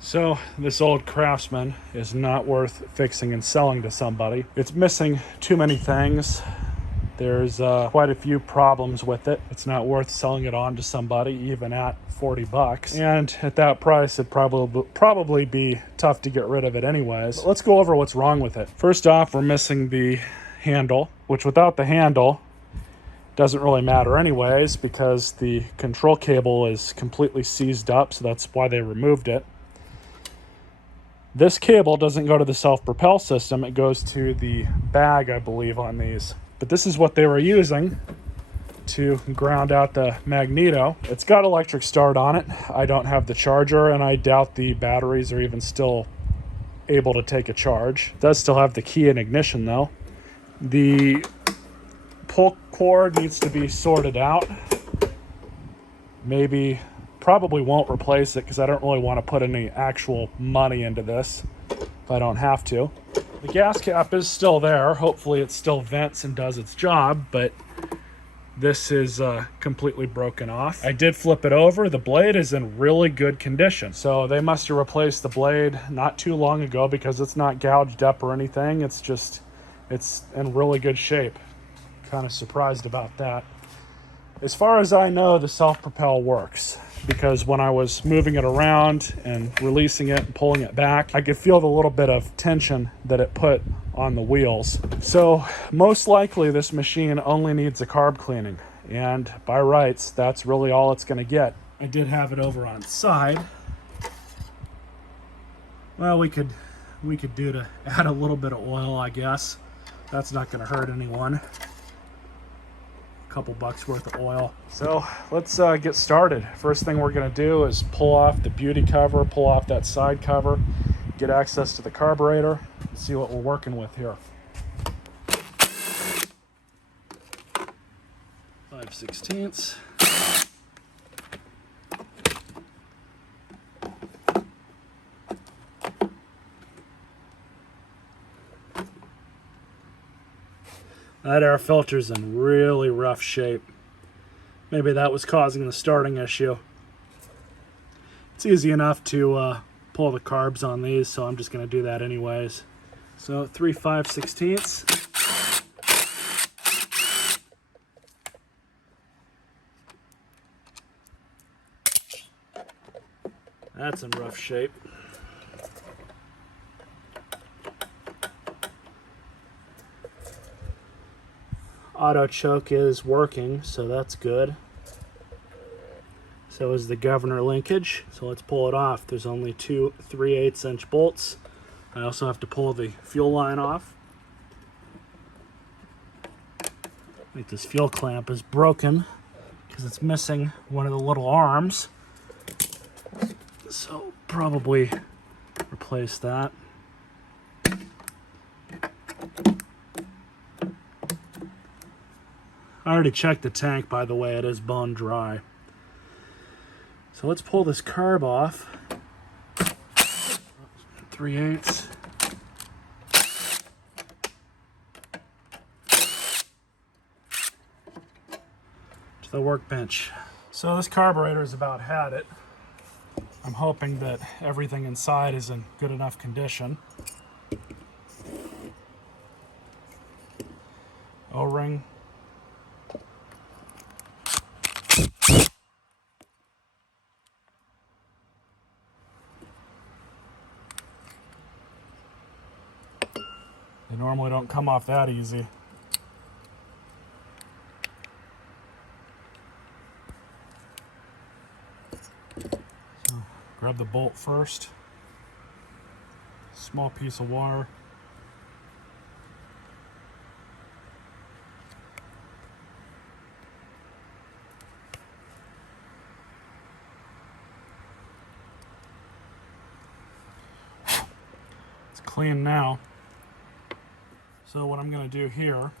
So this old Craftsman is not worth fixing and selling to somebody. It's missing too many things. There's quite a few problems with it. It's not worth selling it on to somebody, even at 40 bucks. And at that price, it'd probably be tough to get rid of it anyways. But let's go over what's wrong with it. First off, we're missing the handle, which without the handle, doesn't really matter anyways, because the control cable is completely seized up, so that's why they removed it. This cable doesn't go to the self-propel system, it goes to the bag, I believe, on these. But this is what they were using to ground out the magneto. It's got electric start on it. I don't have the charger, and I doubt the batteries are even still able to take a charge. It does still have the key and ignition though. The pull cord needs to be sorted out. Probably won't replace it because I don't really want to put any actual money into this if I don't have to. The gas cap is still there. Hopefully it still vents and does its job, but this is completely broken off. I did flip it over. The blade is in really good condition. So they must have replaced the blade not too long ago because it's not gouged up or anything. It's in really good shape. Kind of surprised about that. As far as I know, the self-propel works because when I was moving it around and releasing it and pulling it back, I could feel the little bit of tension that it put on the wheels. So most likely this machine only needs a carb cleaning, and by rights, that's really all it's going to get. I did have it over on side. Well, we could do to add a little bit of oil, I guess. That's not going to hurt anyone. Couple bucks worth of oil. So let's get started. First thing we're going to do is pull off the beauty cover, pull off that side cover, get access to the carburetor, and see what we're working with here. 5/16. That air filter's in really rough shape. Maybe that was causing the starting issue. It's easy enough to pull the carbs on these, so I'm just going to do that anyways. So 3 5/16. That's in rough shape. AutoChoke is working, so that's good. So is the governor linkage. So let's pull it off. There's only two 3/8 inch bolts. I also have to pull the fuel line off. I think this fuel clamp is broken because it's missing one of the little arms. So probably replace that. I already checked the tank, by the way, it is bone dry. So let's pull this carb off. 3/8. To the workbench. So this carburetor's about had it. I'm hoping that everything inside is in good enough condition. O-ring. They normally don't come off that easy. So, grab the bolt first. Small piece of wire. It's clean now. So what I'm going to do here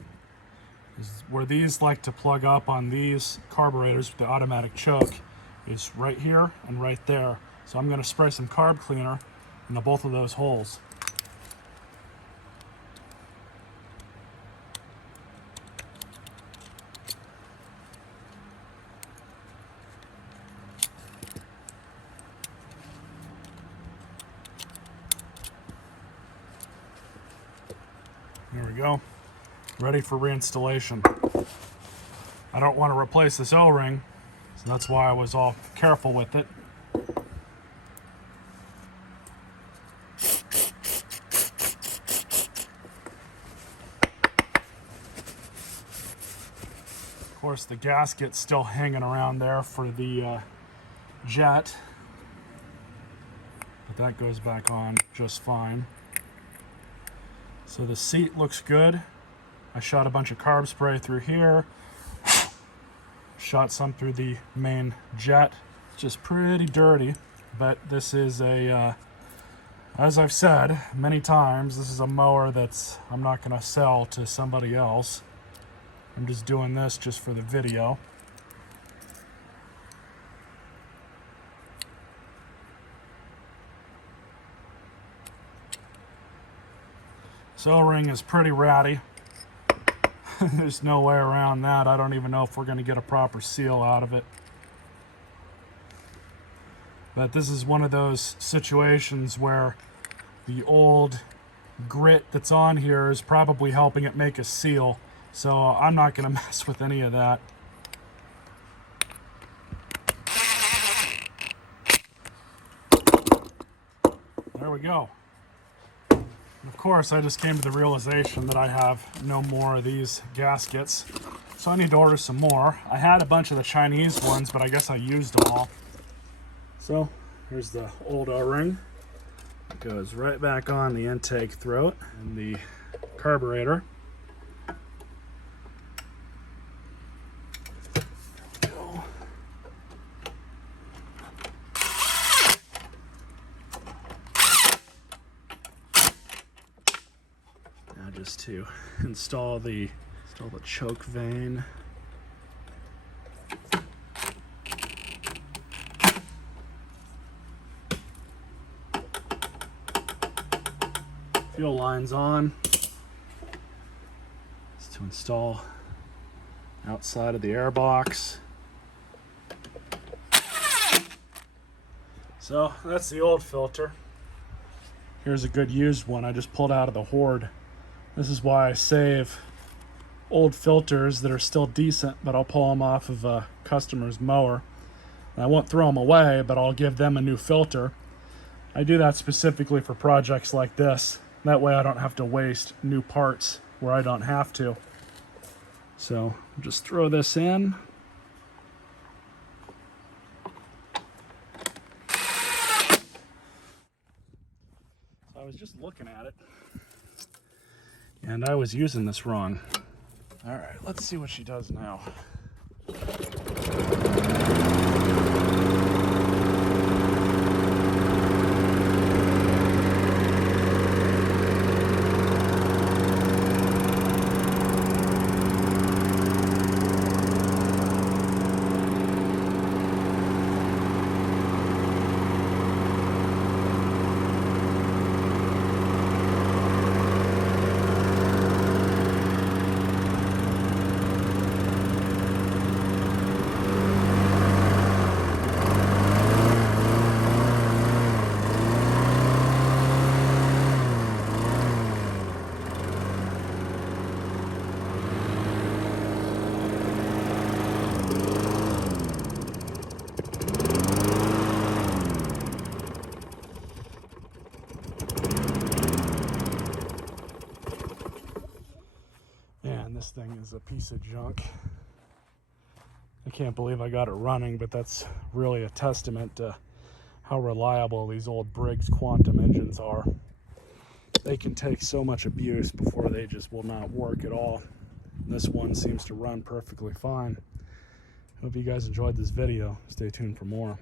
is where these like to plug up on these carburetors with the automatic choke is right here and right there. So I'm going to spray some carb cleaner into both of those holes. There we go. Ready for reinstallation. I don't want to replace this O-ring, so that's why I was all careful with it. Of course, the gasket's still hanging around there for the jet, but that goes back on just fine. So the seat looks good. I shot a bunch of carb spray through here, shot some through the main jet, just pretty dirty, but this is a as I've said many times, this is a mower that's I'm not going to sell to somebody else. I'm just doing this just for the video. This O-ring is pretty ratty. There's no way around that. I don't even know if we're going to get a proper seal out of it. But this is one of those situations where the old grit that's on here is probably helping it make a seal. So I'm not going to mess with any of that. There we go. And of course, I just came to the realization that I have no more of these gaskets. So I need to order some more. I had a bunch of the Chinese ones, but I guess I used them all. So here's the old O-ring. It goes right back on the intake throat and the carburetor. Just to install the choke vane. Fuel lines on. Just to install outside of the air box. So that's the old filter. Here's a good used one I just pulled out of the Horde. This is why I save old filters that are still decent, but I'll pull them off of a customer's mower. And I won't throw them away, but I'll give them a new filter. I do that specifically for projects like this. That way I don't have to waste new parts where I don't have to. So just throw this in. So I was just looking at it, and I was using this wrong. All right, let's see what she does now. This thing is a piece of junk. I can't believe I got it running, but that's really a testament to how reliable these old Briggs Quantum engines are. They can take so much abuse before they just will not work at all. This one seems to run perfectly fine. Hope you guys enjoyed this video. Stay tuned for more.